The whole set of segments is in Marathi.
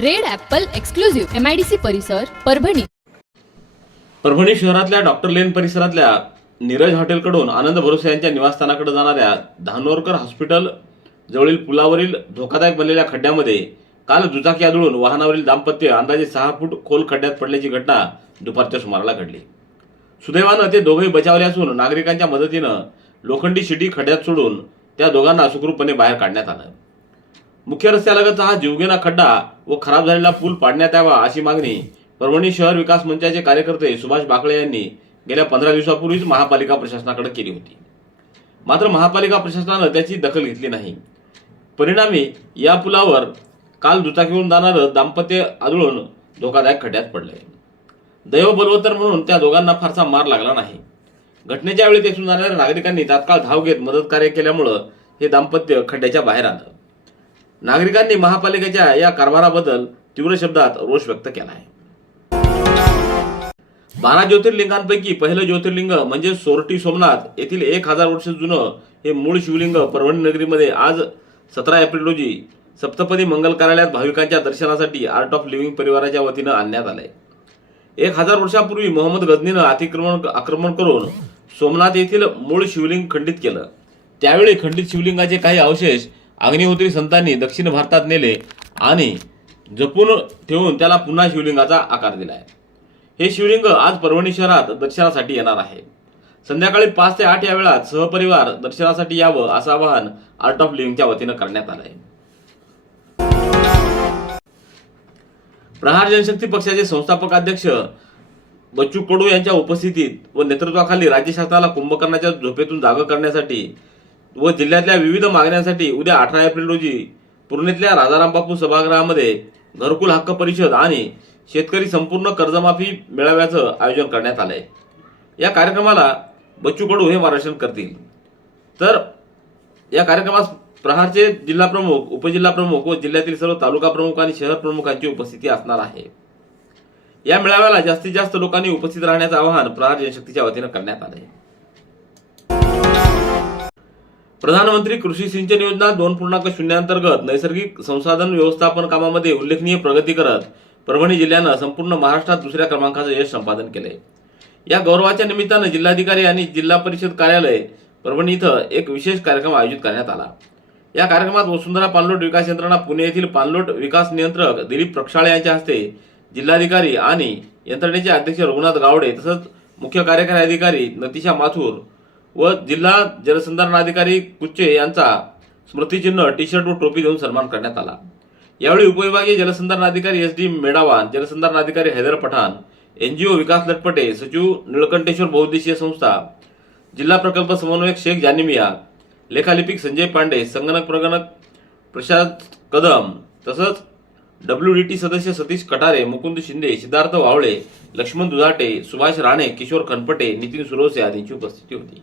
Red apple exclusive MIDC परिसर परभणी. परभणी शहरातल्या डॉक्टर लेन परिसरातल्या नीरज हॉटेलकडून आनंद भरोसे यांच्या निवासस्थानाकडे जाणाऱ्या धानोरकर हॉस्पिटल जवळील पुलावरील धोकादायक बनलेल्या खड्ड्यामध्ये काल दुचाकी आदळून वाहनावरील दाम्पत्य अंदाजे सहा फूट खोल खड्ड्यात पडल्याची घटना दुपारच्या सुमाराला घडली. सुदैवानं ते दोघेही बचावले असून नागरिकांच्या मदतीनं लोखंडी शिडी खड्ड्यात सोडून त्या दोघांना सुखरूपपणे बाहेर काढण्यात आलं. मुख्य रस्त्यालगतचा हा जीवघेणा खड्डा व खराब झालेला पूल पाडण्यात यावा अशी मागणी परभणी शहर विकास मंचाचे कार्यकर्ते सुभाष बाकळे यांनी गेल्या पंधरा दिवसापूर्वीच महापालिका प्रशासनाकडे केली होती. मात्र महापालिका प्रशासनानं त्याची दखल घेतली नाही. परिणामी या पुलावर काल दुचाकीवरून जाणारं दाम्पत्य आदळून धोकादायक खड्ड्यात पडलंय. दैव बलवत्तर म्हणून त्या दोघांना फारसा मार लागला नाही. घटनेच्या वेळी तेथून जाणाऱ्या नागरिकांनी तात्काळ धाव घेत मदत कार्य केल्यामुळं हे दाम्पत्य खड्ड्याच्या बाहेर आलं नागरिकांनी महापालिकेच्या या कारभाराबद्दल तीव्र शब्दात रोष व्यक्त केला आहे. बारा ज्योतिर्लिंगांपैकी पहिलं ज्योतिर्लिंग म्हणजे सोरटी सोमनाथ. येथील एक हजार वर्ष जुनं हे मूळ शिवलिंग परभणी नगरीमध्ये आज सतरा एप्रिल रोजी सप्तपदी मंगल कार्यालयात भाविकांच्या दर्शनासाठी आर्ट ऑफ लिव्हिंग परिवाराच्या वतीनं आणण्यात आलंय. एक हजार वर्षापूर्वी मोहम्मद गजनीनं अतिक्रमण आक्रमण करून सोमनाथ येथील मूळ शिवलिंग खंडित केलं. त्यावेळी खंडित शिवलिंगाचे काही अवशेष अग्निहोत्री संतांनी दक्षिण भारतात नेले आणि जपून ठेवून त्याला पुन्हा शिवलिंगाचा आकार दिलाय. हे शिवलिंग आज परभणी शहरात दर्शनासाठी येणार आहे. संध्याकाळी पाच ते आठ या वेळात सहपरिवार दर्शनासाठी यावं असं आवाहन आर्ट ऑफ लिव्हिंगच्या वतीनं करण्यात आलं आहे प्रहार जनशक्ती पक्षाचे संस्थापक अध्यक्ष बच्चू कडू यांच्या उपस्थितीत व नेतृत्वाखाली राज्य शासनाला कुंभकर्णाच्या झोपेतून जागं करण्यासाठी व जिल्ह्यातल्या विविध मागण्यांसाठी उद्या अठरा एप्रिल रोजी पूर्णेतल्या राजाराम बापू सभागृहामध्ये घरकुल हक्क परिषद आणि शेतकरी संपूर्ण कर्जमाफी मेळाव्याचं आयोजन करण्यात आलंय. या कार्यक्रमाला बच्चू कडू हे मार्गदर्शन करतील. तर या कार्यक्रमास प्रहारचे जिल्हा प्रमुख उपजिल्हा प्रमुख व जिल्ह्यातील सर्व तालुका प्रमुख आणि शहर प्रमुखांची उपस्थिती असणार आहे. या मेळाव्याला जास्तीत जास्त लोकांनी उपस्थित राहण्याचं आवाहन प्रहार जनशक्तीच्या वतीनं करण्यात आलं आहे प्रधानमंत्री कृषी सिंचन योजना दोन पूर्णांक शून्यांतर्गत नैसर्गिक संसाधन व्यवस्थापन कामामध्ये उल्लेखनीय प्रगती करत परभणी जिल्ह्यानं संपूर्ण महाराष्ट्रात दुसऱ्या क्रमांकाचं यश संपादन केलंय. या गौरवाच्या निमित्तानं जिल्हाधिकारी आणि जिल्हा परिषद कार्यालय परभणी इथं एक विशेष कार्यक्रम आयोजित करण्यात आला. या कार्यक्रमात वसुंधरा पाणलोट विकास यंत्रणा पुणे येथील पाणलोट विकास नियंत्रक दिलीप प्रक्षाळे यांच्या हस्ते जिल्हाधिकारी आणि यंत्रणेचे अध्यक्ष रघुनाथ गावडे तसंच मुख्य कार्यकारी अधिकारी नतिशा माथुर व जिल्हा जलसंधारण कुच्चे यांचा स्मृतिचिन्ह टी शर्ट व टोपी देऊन सन्मान करण्यात आला. यावेळी उपविभागीय जलसंधारण अधिकारी एस डी मेडावान जलसंधारण अधिकारी हैदर पठाण एनजीओ विकास लटपटे सचिव निळकंठेश्वर बहुद्देशीय संस्था जिल्हा प्रकल्प समन्वयक शेख जानिमिया लेखालिपिक संजय पांडे संगणक प्रगणक प्रशांत कदम तसंच डब्ल्यू डी टी सदस्य सतीश कटारे मुकुंद शिंदे सिद्धार्थ वावळे लक्ष्मण दुधाटे सुभाष राणे किशोर खनपटे नितीन सुरवसे आदींची उपस्थिती होती.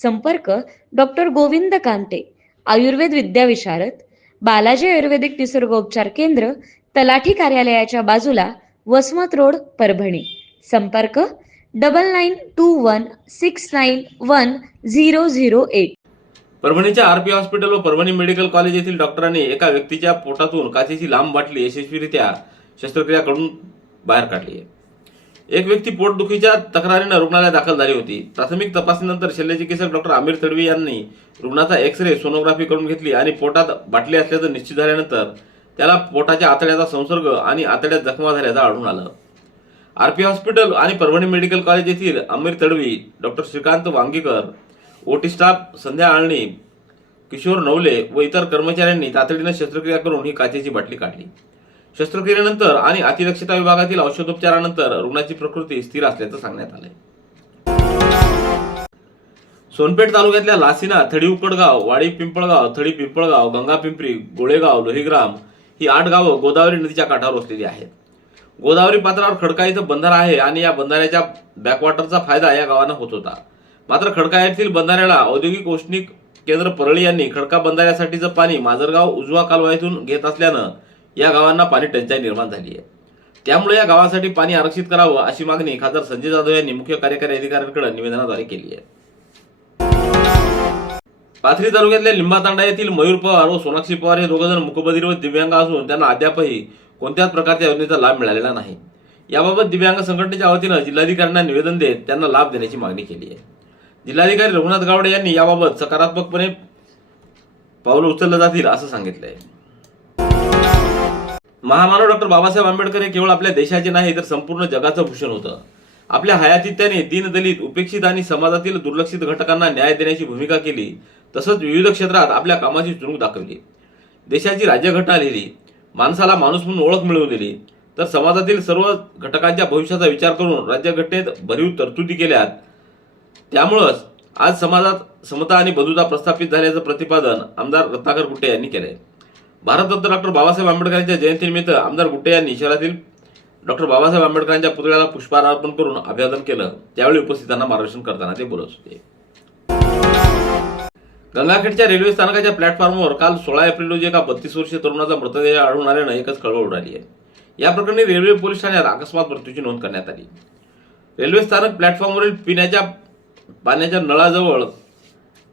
संपर्क डॉक्टर गोविंद कांते आयुर्वेद विद्याविशारद बालाजी आयुर्वेदिक निसर्गोपचार केंद्र तलाठी कार्यालयाच्या बाजूला वसमत रोड परभणी. संपर्क double nine two one six nine one zero zero eight परभणीच्या आरपी हॉस्पिटल व परभणी मेडिकल कॉलेज येथील डॉक्टरांनी एका व्यक्तीच्या पोटातून काचेची लांब बाटली यशस्वीरित्या शस्त्रक्रिया करून बाहेर काढली आहे. एक व्यक्ती पोटदुखीच्या तक्रारीनं रुग्णालयात दाखल झाली होती. प्राथमिक तपासणीनंतर शल्यचिकित्सक डॉक्टर आमिर तडवी यांनी रुग्णाचा एक्स रे सोनोग्राफी करून घेतली आणि पोटात बाटली असल्याचं निश्चित झाल्यानंतर त्याला पोटाच्या आतड्याचा संसर्ग आणि आतड्यात जखमा झाल्याचं आढळून आलं. आरपी हॉस्पिटल आणि परभणी मेडिकल कॉलेज येथील Amir Tadvi doctor Shrikant Wangikar OT staff Sandhya Alani Kishor Navale व इतर कर्मचाऱ्यांनी तातडीनं शस्त्रक्रिया करून ही काचेची बाटली काढली. शस्त्रक्रियेनंतर आणि अतिदक्षता विभागातील औषधोपचारानंतर रुग्णाची प्रकृती स्थिर असल्याचं सांगण्यात आलंय. सोनपेठ तालुक्यातल्या लासिना थडी उकडगाव वाडी पिंपळगाव थडी पिंपळगाव गंगा पिंपरी गोळेगाव लोहीग्राम ही आठ गावं गोदावरी नदीच्या काठावर वसलेली आहेत. गोदावरी पात्रावर खडका इथं बंधारा आहे आणि या बंधाऱ्याच्या बॅकवॉटरचा फायदा या गावांना होत होता. मात्र खडका येथील बंधाऱ्याला औद्योगिक औष्णिक केंद्र परळी यांनी खडका बंधाऱ्यासाठीचं पाणी माजरगाव उजवा कालवा इथून घेत असल्यानं या गावांना पाणी टंचाई निर्माण झाली आहे. त्यामुळे या गावासाठी पाणी आरक्षित करावं अशी मागणी खासदार संजय जाधव यांनी मुख्य कार्यकारी अधिकाऱ्यांकडे निवेदनाद्वारे केली आहे. पाथरी तालुक्यातल्या लिंबातांडा येथील मयूर पवार व सोनाक्षी पवार हे दोघंजण मुकबधीर व दिव्यांग असून त्यांना अद्यापही कोणत्याच प्रकारच्या योजनेचा लाभ मिळालेला नाही. याबाबत दिव्यांग संघटनेच्या वतीनं जिल्हाधिकाऱ्यांना निवेदन देत त्यांना लाभ देण्याची मागणी केली आहे. जिल्हाधिकारी रघुनाथ गावडे यांनी याबाबत सकारात्मकपणे पावलं उचललं जातील असं सांगितलं आहे महामानव डॉक्टर बाबासाहेब आंबेडकर हे केवळ आपल्या देशाचे नाही तर संपूर्ण जगाचं भूषण होतं. आपल्या हयातीत त्याने दीनदलित उपेक्षित आणि समाजातील दुर्लक्षित घटकांना न्याय देण्याची भूमिका केली तसंच विविध क्षेत्रात आपल्या कामाची चुणूक दाखवली. देशाची राज्यघटना लिहिली माणसाला माणूस म्हणून ओळख मिळवून दिली तर समाजातील सर्व घटकांच्या भविष्याचा विचार करून राज्यघटनेत भरीव तरतुदी केल्यात. त्यामुळंच आज समाजात समता आणि बंधुता प्रस्थापित झाल्याचं प्रतिपादन आमदार रत्नाकर गुट्टे यांनी केलं आहे भारतरत्न डॉक्टर बाबासाहेब आंबेडकरांच्या जयंतीनिमित्त आमदार गुट्टे यांनी शहरातील डॉक्टर बाबासाहेब आंबेडकरांच्या पुतळ्याला पुष्पहार अर्पण करून अभिवादन केलं. त्यावेळी उपस्थितांना मार्गदर्शन करताना ते बोलत होते. गंगाखेडच्या रेल्वे स्थानकाच्या प्लॅटफॉर्मवर काल सोळा एप्रिल रोजी एका बत्तीस वर्षीय तरुणाचा मृतदेह आढळून आल्यानं एकच कळवळ उडाली आहे. या प्रकरणी रेल्वे पोलीस ठाण्यात अकस्मात मृत्यूची नोंद करण्यात आली. रेल्वे स्थानक प्लॅटफॉर्मवरील पिण्याच्या पाण्याच्या नळाजवळ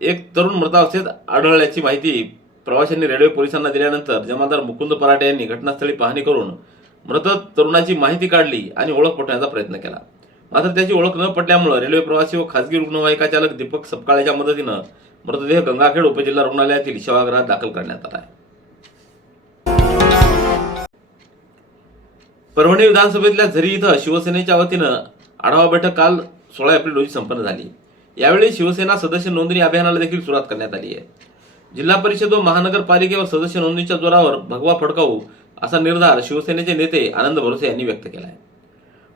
एक तरुण मृतावस्थेत आढळल्याची माहिती प्रवाशांनी रेल्वे पोलिसांना दिल्यानंतर जमादार मुकुंद पराठे यांनी घटनास्थळी पाहणी करून मृत तरुणाची माहिती काढली आणि ओळख पटवण्याचा प्रयत्न केला. मात्र त्याची ओळख न पटल्यामुळे रेल्वे प्रवासी व खासगी रुग्णवाहिका चालक दीपक सपकाळेच्या मदतीनं मृतदेह गंगाखेड उपजिल्हा रुग्णालयातील सेवागृहात दाखल करण्यात आला आहे. परभणी विधानसभेतल्या झरी इथं शिवसेनेच्या वतीनं आढावा बैठक काल सोळा एप्रिल रोजी संपन्न झाली. यावेळी शिवसेना सदस्य नोंदणी अभियानाला देखील सुरुवात करण्यात आली आहे. जिल्हा परिषद व महानगरपालिकेवर सदस्य नोंदणीच्या जोरावर भगवा फडकावू असा निर्धार शिवसेनेचे नेते आनंद भरोसे यांनी व्यक्त केला आहे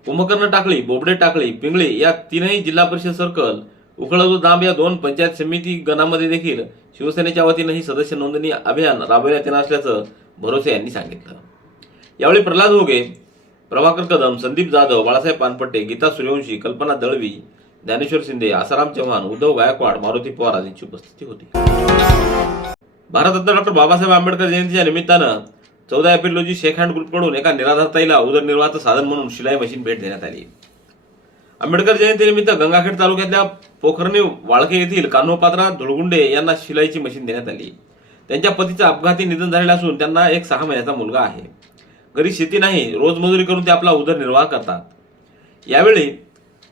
कुंभकर्ण टाकळी बोबडे टाकळी पिंगळे या तीनही जिल्हा परिषद सर्कल उखळदू दांब या दोन पंचायत समिती गणामध्ये देखील शिवसेनेच्या वतीनं ही सदस्य नोंदणी अभियान राबविण्यात येणार असल्याचं भरोसे यांनी सांगितलं. यावेळी प्रल्हाद होगे प्रभाकर कदम संदीप जाधव बाळासाहेब पानपट्टे गीता सूर्यवंशी कल्पना दळवी ज्ञानेश्वर शिंदे आसाराम चव्हाण उद्धव गायकवाड मारुती पवार आदींची उपस्थिती होती. भारतरत्न डॉक्टर बाबासाहेब आंबेडकर जयंतीच्या निमित्तानं चौदा एप्रिल रोजी शेख हँड ग्रुपकडून एका निराधारताईला उदरनिर्वाहाचं साधन म्हणून शिलाई मशीन भेट देण्यात आली. आंबेडकर जयंतीनिमित्त गंगाखेड तालुक्यातल्या पोखरणी वाळके येथील कान्होपात्रा धुळगुंडे यांना शिलाईची मशीन देण्यात आली. त्यांच्या पतीचं अपघाती निधन झालेलं असून त्यांना एक सहा महिन्याचा मुलगा आहे. घरी शेती नाही रोजमजुरी करून ते आपला उदरनिर्वाह करतात. यावेळी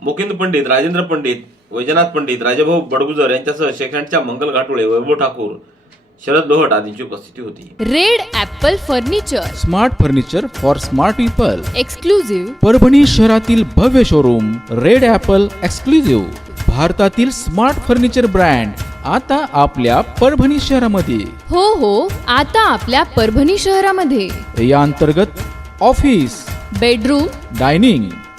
मुकिंद पंडित राजेंद्र पंडित वैजनाथ पंडित राजाभाऊ बडगुजर यांच्यासह शेखंडच्या मंगल घाटोळे वैभव ठाकूर शरद लोहट आदींची उपस्थिती होती. Red apple furniture. Smart furniture for smart people. Exclusive Parbhani शहरातील भव्य शोरूम रेड ॲपल एक्सक्लुझिव्ह भारतातील स्मार्ट फर्निचर ब्रँड आता आपल्या परभणी शहरामध्ये. हो हो आता आपल्या परभणी शहरामध्ये. या अंतर्गत ऑफिस बेडरूम डायनिंग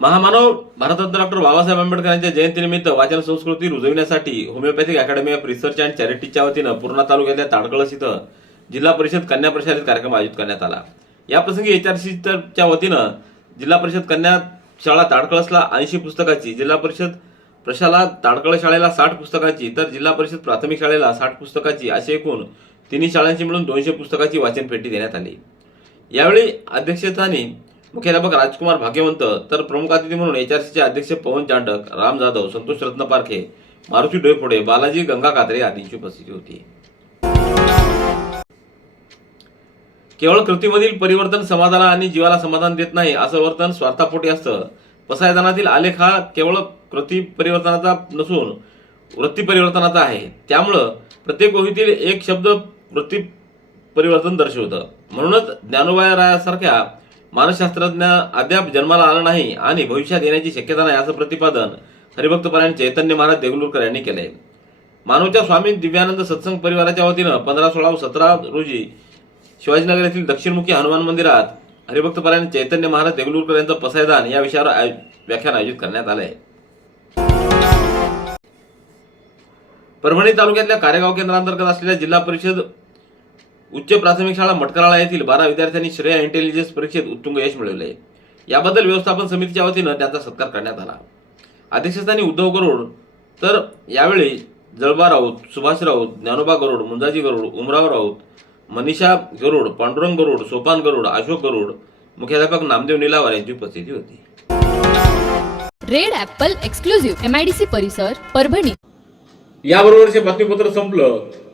महामानव भारतरत्न डॉक्टर बाबासाहेब आंबेडकरांच्या जयंतीनिमित्त वाचन संस्कृती रुजविण्यासाठी homeopathic academy of research and चॅरिटीच्या वतीनं पूर्णा तालुक्यातल्या ताडकळस इथं जिल्हा परिषद कन्या प्रशालेत कार्यक्रम आयोजित करण्यात आला. याप्रसंगी एचआरसीच्या वतीनं जिल्हा परिषद कन्या शाळा ताडकळसला ऐंशी पुस्तकाची जिल्हा परिषद प्रशाला ताडकळ शाळेला साठ पुस्तकाची तर जिल्हा परिषद प्राथमिक शाळेला साठ पुस्तकाची असे एकूण तिन्ही शाळांची मिळून दोनशे पुस्तकाची वाचन पेटी देण्यात आली. यावेळी अध्यक्षस्थानी मुख्याध्यापक राजकुमार भाग्यवंत तर प्रमुख अतिथी म्हणून एचआरसीचे अध्यक्ष पवन चांडक राम जाधव संतोष रत्न पारखे मारुती डोयफोडे बालाजी गंगा कात्रे आदींची उपस्थिती होती. केवळ कृतीमधील परिवर्तन समाजाला आणि जीवाला समाधान देत नाही असं वर्तन स्वार्थापोटी असतं. पसायदानातील आलेख हा केवळ कृती परिवर्तनाचा नसून वृत्ती परिवर्तनाचा आहे. त्यामुळं प्रत्येक गोष्टीतील एक शब्द वृत्ती परिवर्तन दर्शवतं. म्हणूनच ज्ञानोबायासारख्या मानसशास्त्रज्ञ अद्याप जन्माला आला नाही आणि भविष्यात येण्याची शक्यता नाही असं प्रतिपादन हरिभक्तपरायण चैतन्य महाराज देगलूरकर यांनी केलंय. मानवच्या स्वामी दिव्यानंद सत्संग परिवाराच्या वतीनं पंधरा सोळा व सतरा रोजी शिवाजीनगर येथील दक्षिणमुखी हनुमान मंदिरात हरिभक्तपरायण चैतन्य महाराज देगलूरकर यांचं पसायदान या विषयावर व्याख्यान आयोजित करण्यात आलं आहे परभणी तालुक्यातल्या कारेगाव केंद्रांतर्गत असलेल्या जिल्हा परिषद उच्च प्राथमिक शाळा मटकराळा येथील बारा विद्यार्थ्यांनी श्रेया इंटेलिजन्स परीक्षेत उत्तुंग यश मिळवले. आहे याबद्दल व्यवस्थापन समितीच्या वतीनं त्यांचा सत्कार करण्यात आला. अध्यक्षस्थानी उद्धव गरुड तर यावेळी जळबा राऊत सुभाष राऊत ज्ञानोबा गरुड मुंजाजी गरुड उमराव राऊत मनीषा गरुड पांडुरंग गरुड सोपान गरुड अशोक गरुड मुख्याध्यापक नामदेव निलावार यांची उपस्थिती होती. Red apple exclusive M I D C Parbhani Parbhani. याबरोबरचे बातमीपत्र संपलं.